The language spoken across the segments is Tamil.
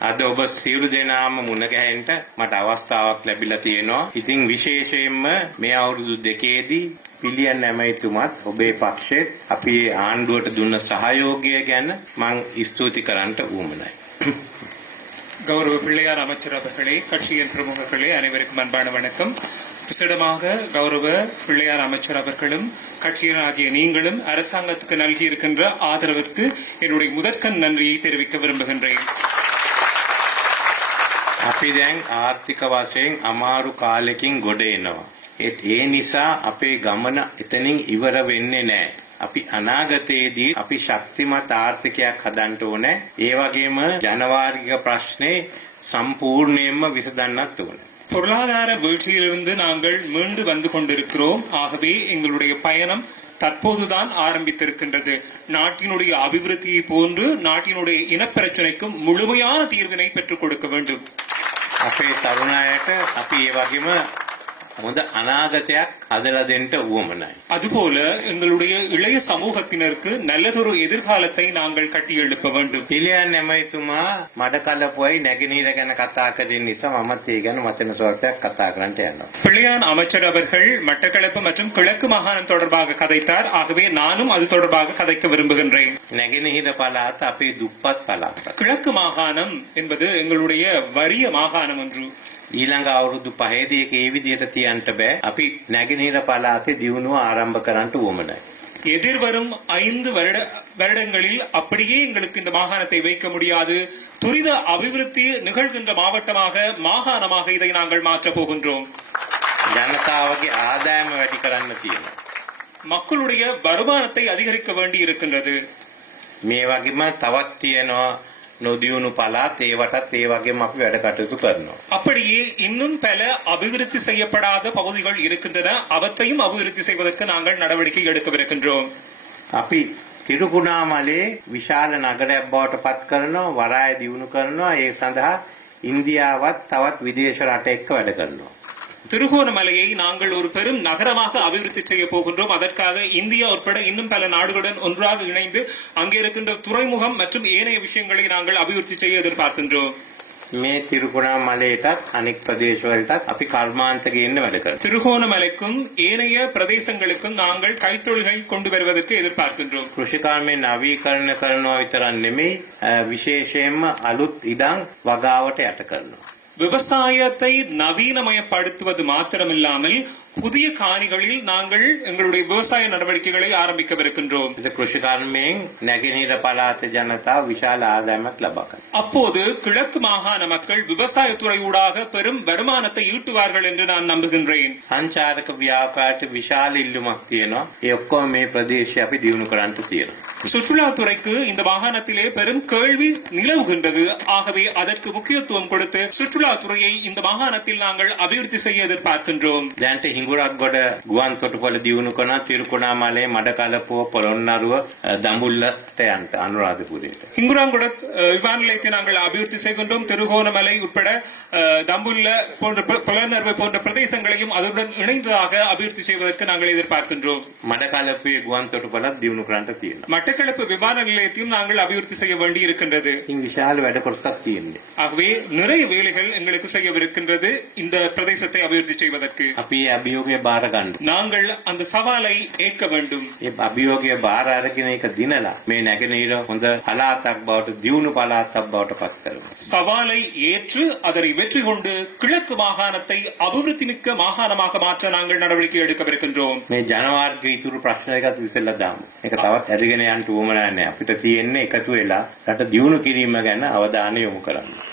අද ඔබ සියලු දෙනාම මුණගැහෙන්ට මට අවස්ථාවක් ලැබිලා තියෙනවා. ඉතින් විශේෂයෙන්ම මේ අවුරුදු දෙකේදී පිළියන් ඇමතිතුමත් ඔබේ පක්ෂෙත් අපි ආණ්ඩුවට දුන්න සහයෝගය ගැන මං ස්තුති කරන්නට ඌමනයි. கௌரவ பிள்ளையார் அமைச்சர் அவர்களே கட்சியின் பிரமுகர்களே அனைவருக்கும் அன்பான வணக்கம் விசேடமாக கௌரவ பிள்ளையார் அமைச்சர் அவர்களும் கட்சியர் ஆகிய நீங்களும் அரசாங்கத்துக்கு நல்கியிருக்கின்ற ஆதரவிற்கு என்னுடைய முதற்கண் நன்றியை தெரிவிக்க விரும்புகின்றேன் අපි දැන් ආර්ථික වශයෙන් අමාරු කාලෙකින් ගොඩ එනවා. ඒත් ඒ නිසා අපේ ගමන එතනින් ඉවර වෙන්නේ නැහැ. අපි අනාගතයේදී අපි ශක්තිමත් ආර්ථිකයක් හදන්න ඕනේ. ඒ වගේම ජනවාර්ගික ප්‍රශ්නේ සම්පූර්ණයෙන්ම විසඳන්නත් ඕනේ. பொருளாதார வீழ்ச்சியிலிருந்து நாங்கள் மீண்டு வந்து கொண்டிருக்கிறோம் ஆகவே எங்களுடைய பயணம் தற்போதுதான் ஆரம்பித்திருக்கின்றது நாட்டினுடைய அபிவிருத்தியை போன்று நாட்டினுடைய இனப்பிரச்சனைக்கும் முழுமையான தீர்வினை பெற்றுக் கொடுக்க வேண்டும் අපේ තරුණයට අපි ඒ වගේම முத அநாதத்தையாக அதிரதுன்ற ஊமனை அதுபோல எங்களுடைய இளைய சமூகத்தினருக்கு நல்லதொரு எதிர்காலத்தை நாங்கள் கட்டி எழுப்ப வேண்டும். இல்லையா நெமைத்துமா மடக்கல்ல போய் நெகிநீர கன கத்தாக்கதின் நிசம் அமர்த்தீகன் மத்தின சொல்லிட்டு கத்தாக்கலன்ட்டு பிள்ளையான் அமைச்சர் அவர்கள் மட்டக்களப்பு மற்றும் கிழக்கு மாகாணம் தொடர்பாக கதைத்தார். ஆகவே நானும் அது தொடர்பாக கதைக்க விரும்புகின்றேன். நெகிநீர பலாத் அப்பே துப்பாத் பலாத் கிழக்கு மாகாணம் என்பது எங்களுடைய வறிய மாகாணம் ஒன்று ඊළඟ අවුරුදු පහේදී ඒක ඒ විදිහට තියන්න බෑ. අපි නැගෙනහිර පළාතේ දියුණුව ආරම්භ කරන්න උවමනයි. எதிர்வரும் ஐந்து வருட வருடங்களில் அப்படியே எங்களுக்கு இந்த மாகாணத்தை வைக்க முடியாது துரித அபிவிருத்தி நிகழ்கின்ற மாவட்டமாக மாகாணமாக இதை நாங்கள் மாற்றப் போகின்றோம் ජනතාවගේ ආදායම වැඩි කරන්න තියෙනවා. மக்களுடைய வருமானத்தை அதிகரிக்க வேண்டி இருக்கின்றது මේ වගේම තවත් තියෙනවා නොදියුණු පළාත් ඒවටත් ඒ වගේම අපි වැඩ කටයුතු කරනවා. அப்படியே இன்னும் பல அபிவிருத்தி செய்யப்படாத பகுதிகள் இருக்கின்றன அவற்றையும் அபிவிருத்தி செய்வதற்கு நாங்கள் நடவடிக்கை எடுக்கவிருக்கின்றோம் අපි තිරුකුණාමලේ විශාල නගරයක් බවට පත් කරනවා වරාය දියුණු කරනවා ඒ සඳහා ඉන්දියාවත් තවත් විදේශ රට එක්ක වැඩ කරනවා. திருகோணமலையை நாங்கள் ஒரு பெரும் நகரமாக அபிவிருத்தி செய்ய போகின்றோம் அதற்காக இந்தியா உட்பட இன்னும் பல நாடுகளுடன் ஒன்றாக இணைந்து அங்கே இருக்கின்ற துறைமுகம் மற்றும் ஏனைய விஷயங்களை நாங்கள் அபிவிருத்தி செய்ய எதிர்பார்க்கின்றோம் මේ තිරුකුණාමලේටත් අනෙක් ප්‍රදේශවලටත් අපි කර්මාන්ත ගේන්න වැඩ කරනවා. திருகோணமலைக்கும் ஏனைய பிரதேசங்களுக்கும் நாங்கள் கைத்தொழிலை கொண்டு வருவதற்கு எதிர்பார்க்கின்றோம் කෘෂිකර්මය නවීකරණ කරනවා විතරක් නෙමෙයි අ, විශේෂයෙන්ම අලුත් ඉඩම් වගාවට යට කරනවා. விவசாயத்தை நவீனமயப்படுத்துவது மாத்திரமில்லாமல் புதிய காணிகளில் நாங்கள் எங்களுடைய விவசாய நடவடிக்கைகளை ஆரம்பிக்கவிருக்கின்றோம். ஜனதா விஷால அப்போது கிழக்கு மாகாண மக்கள் விவசாயத்துறை ஊடாக பெரும் வருமானத்தை ஈட்டுவார்கள் என்று நான் நம்புகின்றேன். சஞ்சாரக வியாபாரத்து விஷால இல்லுமாக் தியனும் எக்கோமே பிரதேச அப்படி சுற்றுலாத்துறைக்கு இந்த மாகாணத்திலே பெரும் கேள்வி நிலவுகின்றது. ஆகவே அதற்கு முக்கியத்துவம் கொடுத்து சுற்றுலாத்துறையை இந்த மாகாணத்தில் நாங்கள் அபிவிருத்தி செய்ய எதிர்பார்க்கின்றோம். දැන්ට හිඟුරක් ගොඩ ගුවන් තොටුපොළ දියුණු කරන තිරුකුණාමලේ මඩකලපුව පොළොන්නරුව අ, දඹුල්ලට යන්න අනුරාධපුරයට. ஹிங்குராங்குடத் அஹ், விமான நிலையத்தை நாங்கள் அபிவிருத்தி செய்கின்றோம் திருகோணமலை உட்பட அஹ், தம்புல்ல போன்ற புலனர்வு போன்ற பிரதேசங்களையும் அதனுடன் இணைந்ததாக அபிவிருத்தி செய்வதற்கு நாங்கள் எதிர்பார்க்கின்றோம். மட்டக்களப்பு குவாம் தொட்டுப்பல தீவுனு கிராந்த மட்டக்களப்பு விமான நிலையத்தையும் நாங்கள் அபிவிருத்தி செய்ய வேண்டி இருக்கின்றது ஆகவே நிறைய வேலைகள் எங்களுக்கு செய்யவிருக்கின்றது இந்த பிரதேசத்தை அபிவிருத்தி செய்வதற்கு. அப்படியே அபியோகிய பாரகாண்டு நாங்கள் அந்த சவாலை ஏற்க வேண்டும். அபியோகிய பார அரக்கினைக்கு தினல? மே நகநீரோ கொஞ்சம் பலாத்தாக் பாவட்டு தீவுனு பலாத்தாக் சவாலை ஏற்று அதனை வெற்றி கொண்டு கிழக்கு மாகாணத்தை அபிவிருத்தி மிக்க மாகாணமாக மாற்ற நாங்கள் நடவடிக்கை எடுக்கவிருக்கின்றோம் මේ ජනවාර්ග ඉතුරු ප්‍රශ්න එකත් විසල්ලා දාමු. ඒක තවත් ඇදගෙන යන්න උවමනා නැහැ. අපිට තියෙන්නේ එකතු වෙලා රට දියුණු කිරීම ගැන අවධානය යොමු කරන්න.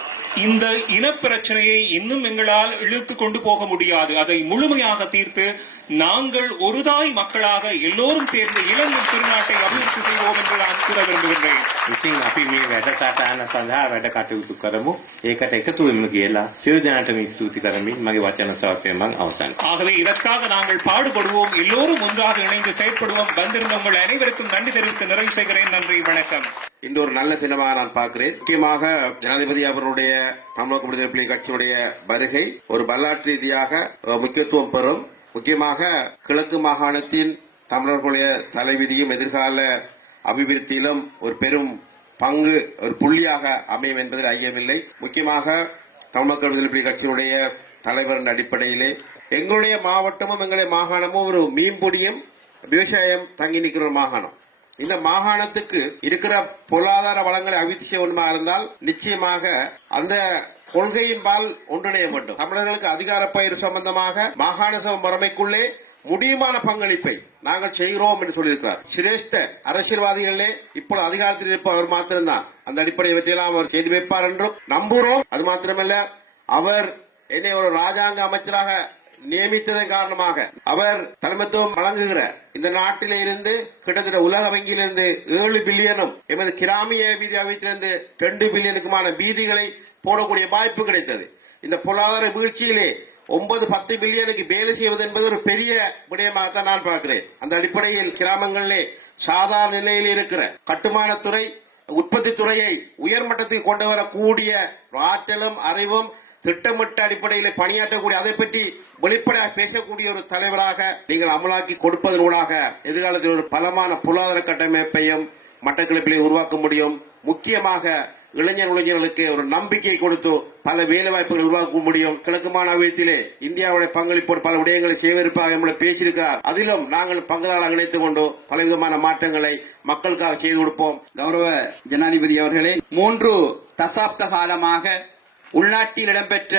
இந்த இனப்பிரச்சனையை இன்னும் எங்களால் இழுத்து கொண்டு போக முடியாது அதை முழுமையாக தீர்த்து நாங்கள் ஒருதாய் மக்களாக எல்லோரும் சேர்ந்து இலங்கை திருநாட்டை அபிவிருத்தி செய்வோம் என்று நான் கூற விரும்புகின்றேன் ඉතින් අපි මේ වැඩසටහන සඳහා වැඩ කටයුතු කරමු. ඒකට එකතු වෙමු කියලා සියලු දෙනාටම ස්තුති කරමින් මගේ වචන සවස්ය මම අවසන්. ஆகவே இதற்காக நாங்கள் பாடுபடுவோம் எல்லோரும் ஒன்றாக இணைந்து செயற்படுவோம் வந்திருந்த உங்கள் அனைவருக்கும் நன்றி தெரிவித்து நிறைவு செய்கிறேன் நன்றி வணக்கம் இன்று ஒரு நல்ல சினிமாவை நான் பார்க்கிறேன். முக்கியமாக ஜனாதிபதி அவருடைய தமிழக விடுதலை புலி கட்சியினுடைய வருகை ஒரு வரலாற்று ரீதியாக முக்கியத்துவம் பெறும். முக்கியமாக கிழக்கு மாகாணத்தின் தமிழர்களுடைய தலைவிதியும் எதிர்கால அபிவிருத்தியிலும் ஒரு பெரும் பங்கு ஒரு புள்ளியாக அமையும் என்பதில் ஐயமில்லை. முக்கியமாக தமிழக விடுதலை புலி கட்சியினுடைய தலைவர் என்ற அடிப்படையிலே எங்களுடைய மாவட்டமும் எங்களுடைய மாகாணமும் ஒரு மீன்பொடியும் விவசாயம் தங்கி நிற்கிற ஒரு மாகாணம். இந்த மாகாணத்துக்கு இருக்கிற பொருளாதார வளங்களை அபிவிருத்தி ஒன்றுமா இருந்தால் நிச்சயமாக அந்த கொள்கையின்பால் ஒன்றிணைய வேண்டும். தமிழர்களுக்கு அதிகார பயிர் சம்பந்தமாக மாகாண சபை முறைமைக்குள்ளே முடியுமான பங்களிப்பை நாங்கள் செய்கிறோம் என்று சொல்லியிருக்கிறார். சிரேஷ்ட அரசியல்வாதிகளே இப்பொழுது அதிகாரத்தில் இருப்பவர் மாத்திரம்தான். அந்த அடிப்படையை பற்றியெல்லாம் அவர் செய்து வைப்பார் என்றும் நம்புகிறோம். அது மாத்திரமல்ல அவர் என்னை ஒரு ராஜாங்க அமைச்சராக நியமித்ததன் காரணமாக அவர் தலைமைத்துவம் வழங்குகிற இந்த நாட்டில இருந்து கிட்டத்தட்ட உலக வங்கியிலிருந்து ஏழு பில்லியனும் எமது கிராமிய வீதி அபிவிருத்திலிருந்து ரெண்டு பில்லியனுக்குமான வீதிகளை போடக்கூடிய வாய்ப்பு கிடைத்தது. இந்த பொருளாதார வீழ்ச்சியிலே ஒன்பது பத்து பில்லியனுக்கு வேலை செய்வது என்பது ஒரு பெரிய விடயமாகத்தான் நான் பார்க்கிறேன். அந்த அடிப்படையில் கிராமங்களிலே சாதாரண நிலையில் இருக்கிற கட்டுமானத்துறை உற்பத்தி துறையை உயர்மட்டத்துக்கு கொண்டு வரக்கூடிய ஆற்றலும் அறிவும் திட்டமிட்ட அடிப்படையில் பணியாற்றக்கூடிய அதை பற்றி வெளிப்படையாக பேசக்கூடிய ஒரு தலைவராக நீங்கள் அமலாக்கி கொடுப்பதனூடாக எதிர்காலத்தில் ஒரு பலமான பொருளாதார கட்டமைப்பையும் மட்டக்களப்பிலே உருவாக்க முடியும். முக்கியமாக இளைஞர் இளைஞர்களுக்கு ஒரு நம்பிக்கை கொடுத்து பல வேலை வாய்ப்புகளை உருவாக்க முடியும். கிழக்கு மாநிலத்திலே இந்தியாவுடைய பங்களிப்போடு பல விடயங்களை செய்வதற்காக நம்மளை பேசியிருக்கிறார். அதிலும் நாங்கள் பங்குதாரர்களாக இணைத்துக் கொண்டு பலவிதமான மாற்றங்களை மக்களுக்காக செய்து கொடுப்போம். கௌரவ ஜனாதிபதி அவர்களே மூன்று தசாப்த காலமாக உள்நாட்டில் இடம்பெற்ற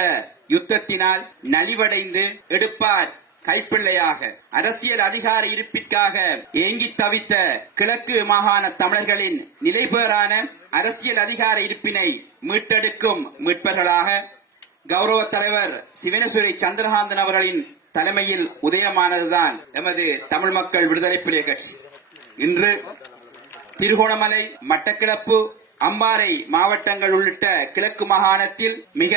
யுத்தத்தினால் நலிவடைந்து எடுப்பார் கைப்பிள்ளையாக. அரசியல் அதிகார இருப்பிற்காக ஏங்கி தவித்த கிழக்கு மாகாண தமிழர்களின் நிலைபேறான அரசியல் அதிகார இருப்பினை மீட்டெடுக்கும் மீட்பர்களாக கௌரவ தலைவர் சிவனசுரை சந்திரகாந்தன் அவர்களின் தலைமையில் உதயமானதுதான் எமது தமிழ் மக்கள் விடுதலை புலிகள் கட்சி. இன்று திருகோணமலை மட்டக்கிளப்பு அம்பாறை மாவட்டங்கள் உள்ளிட்ட கிழக்கு மாகாணத்தில் மிக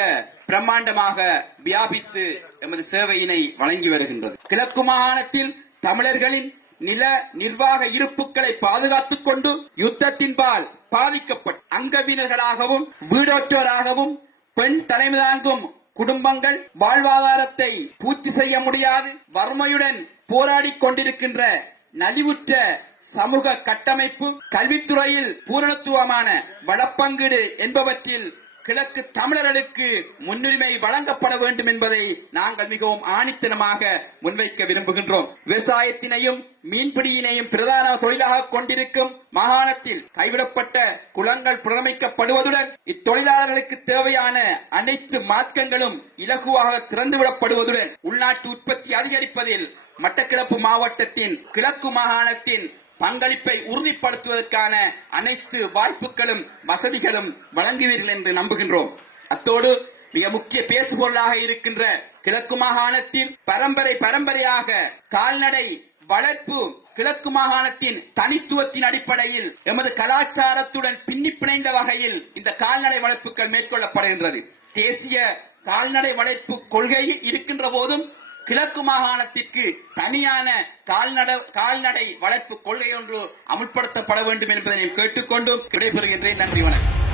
பிரம்மாண்டமாக வியாபித்து எமது சேவையினை வழங்கி வருகின்றது. கிழக்கு மாகாணத்தில் தமிழர்களின் நில நிர்வாக இருப்புகளை பாதுகாத்துக் கொண்டு யுத்தத்தின்பால் பாதிக்கப்பட்ட அங்கவினர்களாகவும் வீடற்றோராகவும் பெண் தலைமை தாங்கும் குடும்பங்கள் வாழ்வாதாரத்தை பூர்த்தி செய்ய முடியாது வறுமையுடன் போராடி கொண்டிருக்கின்ற நலிவுற்ற சமூக கட்டமைப்பு கல்வித்துறையில் பூரணத்துவமான வளப்பங்கீடு என்பவற்றில் கிழக்கு தமிழர்களுக்கு முன்னுரிமை வழங்கப்பட வேண்டும் என்பதை நாங்கள் மிகவும் ஆணித்தனமாக முன்வைக்க விரும்புகின்றோம். விவசாயத்தினையும் மீன்பிடியினையும் பிரதான தொழிலாக கொண்டிருக்கும் மாகாணத்தில் கைவிடப்பட்ட குளங்கள் புறமைக்கப்படுவதுடன் இத்தொழிலாளர்களுக்கு தேவையான அனைத்து மார்க்கங்களும் இலகுவாக திறந்துவிடப்படுவதுடன் உள்நாட்டு உற்பத்தி அதிகரிப்பதில் மட்டக்கிழப்பு மாவட்டத்தின் கிழக்கு மாகாணத்தின் பங்களிப்பை உறுதிப்படுத்துவதற்கான அனைத்து வாய்ப்புகளும் வசதிகளும் வழங்குவீர்கள் என்று நம்புகின்றோம். அத்தோடு மிக முக்கிய பேசுபொருளாக இருக்கின்ற கிழக்கு மாகாணத்தில் பரம்பரை பரம்பரையாக கால்நடை வளர்ப்பு கிழக்கு மாகாணத்தின் தனித்துவத்தின் அடிப்படையில் எமது கலாச்சாரத்துடன் பின்னி பிணைந்த வகையில் இந்த கால்நடை வளர்ப்புகள் மேற்கொள்ளப்படுகின்றது. தேசிய கால்நடை வளர்ப்பு கொள்கை இருக்கின்ற போதும் கிழக்கு மாகாணத்திற்கு தனியான கால்நடை கால்நடை வளர்ப்பு கொள்கை ஒன்று அமுல்படுத்தப்பட வேண்டும் என்பதை கேட்டுக்கொண்டும் விடைபெறுகின்றேன். நன்றி வணக்கம்.